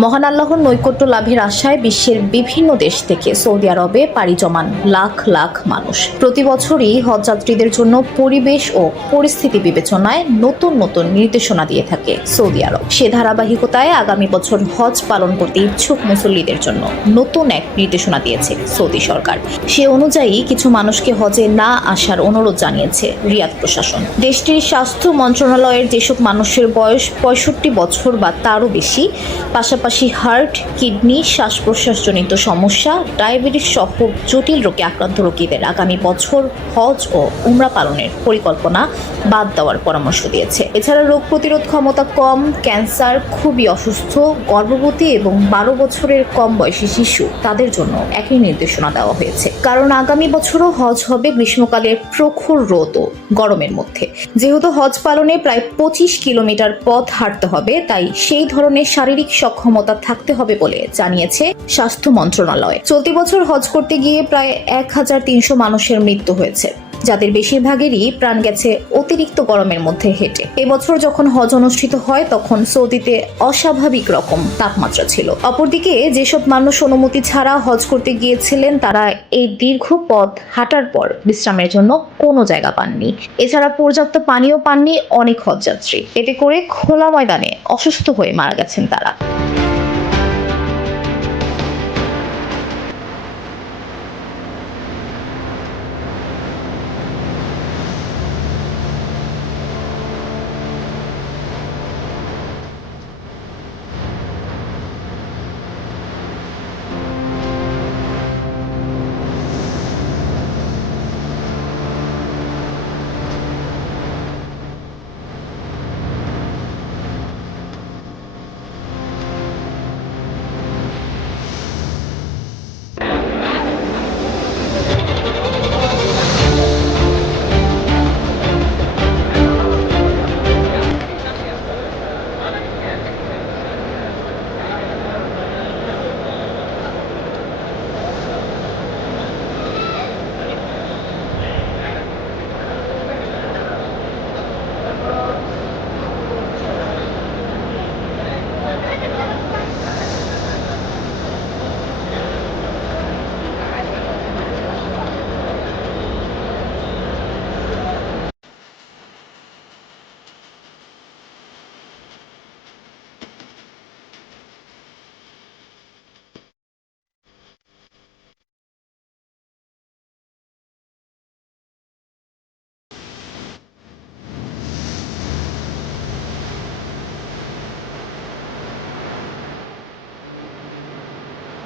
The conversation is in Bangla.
মহান আল্লাহর নৈকট্য লাভের আশায় বিশ্বের বিভিন্ন দেশ থেকে সৌদি আরবে পাড়ি জমান লাখ লাখ মানুষ। প্রতি বছরই হজযাত্রীদের জন্য পরিবেশ ও পরিস্থিতি বিবেচনায় নতুন নতুন নির্দেশনা দিয়ে থাকে সৌদি আরব। সে ধারাবাহিকতায় আগামী বছর হজ পালন করতে ইচ্ছুক মুসল্লিদের জন্য নতুন এক নির্দেশনা দিয়েছে সৌদি সরকার। সে অনুযায়ী কিছু মানুষকে হজে না আসার অনুরোধ জানিয়েছে রিয়াদ প্রশাসন। দেশটির স্বাস্থ্য মন্ত্রণালয়ের যেসব মানুষের বয়স 65 বছর বা তারও বেশি, পাশাপাশি হার্ট, কিডনি, শ্বাস প্রশ্বাসজনিত সমস্যা, ডায়াবেটিস সহ জটিল রোগে আক্রান্ত রোগীদের আগামী বছর হজ ও উমরা পালনের পরিকল্পনা বাদ দেওয়ার পরামর্শ দিয়েছে। এছাড়া রোগ প্রতিরোধ ক্ষমতা কম, ক্যান্সার, খুবই অসুস্থ, গর্ভবতী এবং 12 বছরের কম বয়সী শিশু, তাদের জন্য একই নির্দেশনা দেওয়া হয়েছে। কারণ আগামী বছরও হজ হবে গ্রীষ্মকালের প্রখর রোদ ও গরমের মধ্যে। যেহেতু হজ পালনে প্রায় 25 কিলোমিটার পথ হাঁটতে হবে, তাই সেই ধরনের শারীরিক সক্ষমতা থাকতে হবে বলে জানিয়েছে স্বাস্থ্য মন্ত্রণালয়। চলতি বছর হজ করতে গিয়ে প্রায় 1300 মানুষের মৃত্যু হয়েছে, যাদের বেশিরভাগেরই প্রাণ গেছে অতিরিক্ত গরমের মধ্যে হেঁটে। এবছর যখন হজ অনুষ্ঠিত হয় তখন সৌদিতে অস্বাভাবিক রকম তাপমাত্রা ছিল। অপরদিকে যেসব মানুষ অনুমতি ছাড়া হজ করতে গিয়েছিলেন তারা এই দীর্ঘ পথ হাঁটার পর বিশ্রামের জন্য কোনো জায়গা পাননি। এছাড়া পর্যাপ্ত পানিও পাননি অনেক হজযাত্রী। এতে করে খোলা ময়দানে অসুস্থ হয়ে মারা গেছেন তারা।